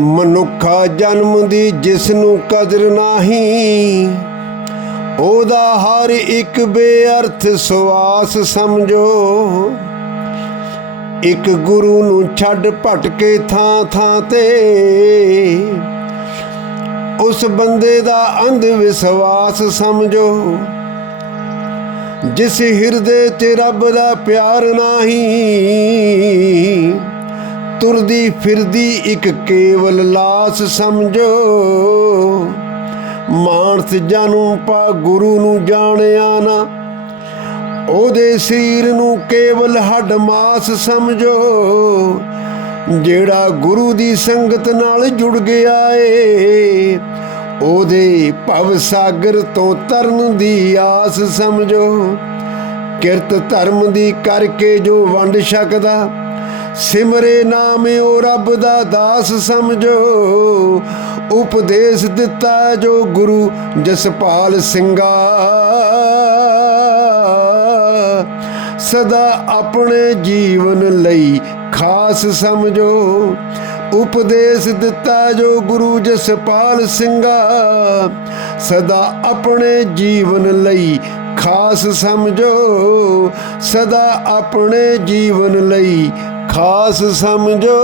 ਮਨੁੱਖਾ ਜਨਮ ਦੀ ਜਿਸ ਨੂੰ ਕਦਰ ਨਹੀਂ, ਉਹਦਾ ਹਰ ਇੱਕ ਬੇਅਰਥ ਸਵਾਸ ਸਮਝੋ। ਇੱਕ ਗੁਰੂ ਨੂੰ ਛੱਡ ਭਟਕੇ ਥਾਂ ਥਾਂ ਤੇ, ਉਸ ਬੰਦੇ ਦਾ ਅੰਧ ਵਿਸ਼ਵਾਸ ਸਮਝੋ। ਜਿਸ ਹਿਰਦੇ ਤੇ ਰੱਬ ਦਾ ਪਿਆਰ ਨਹੀਂ ਤੁਰਦੀ ਫਿਰਦੀ ਇੱਕ ਕੇਵਲ ਲਾਸ ਸਮਝੋ। ਮਾਨਸ ਜਾਨੂੰ ਪਾ ਗੁਰੂ ਨੂੰ ਜਾਣਿਆ ਨਾ। ਉਹਦੇ ਸਰੀਰ ਨੂੰ ਕੇਵਲ ਹੱਡ ਮਾਸ ਸਮਝੋ। ਜਿਹੜਾ ਗੁਰੂ ਦੀ ਸੰਗਤ ਨਾਲ ਜੁੜ ਗਿਆ ਏ, ਉਹਦੇ ਭਵ ਸਾਗਰ ਤੋਂ ਤਰਨ ਦੀ ਆਸ ਸਮਝੋ। ਕਿਰਤ ਧਰਮ ਦੀ ਕਰਕੇ ਜੋ ਵੰਡ ਸਕਦਾ ਸਿਮਰੇ ਨਾਮ ਉਹ ਰੱਬ ਦਾ ਦਾਸ ਸਮਝੋ। ਉਪਦੇਸ਼ ਦਿੱਤਾ ਜੋ ਗੁਰੂ ਜਸਪਾਲ ਸਿੰਘਾ। ਸਦਾ ਆਪਣੇ ਜੀਵਨ ਲਈ ਖਾਸ ਸਮਝੋ। ਉਪਦੇਸ਼ ਦਿੱਤਾ ਜੋ ਗੁਰੂ ਜਸਪਾਲ ਸਿੰਘਾ। ਸਦਾ ਆਪਣੇ ਜੀਵਨ ਲਈ ਖਾਸ ਸਮਝੋ। ਸਦਾ ਆਪਣੇ ਜੀਵਨ ਲਈ ਖਾਸ ਸਮਝੋ।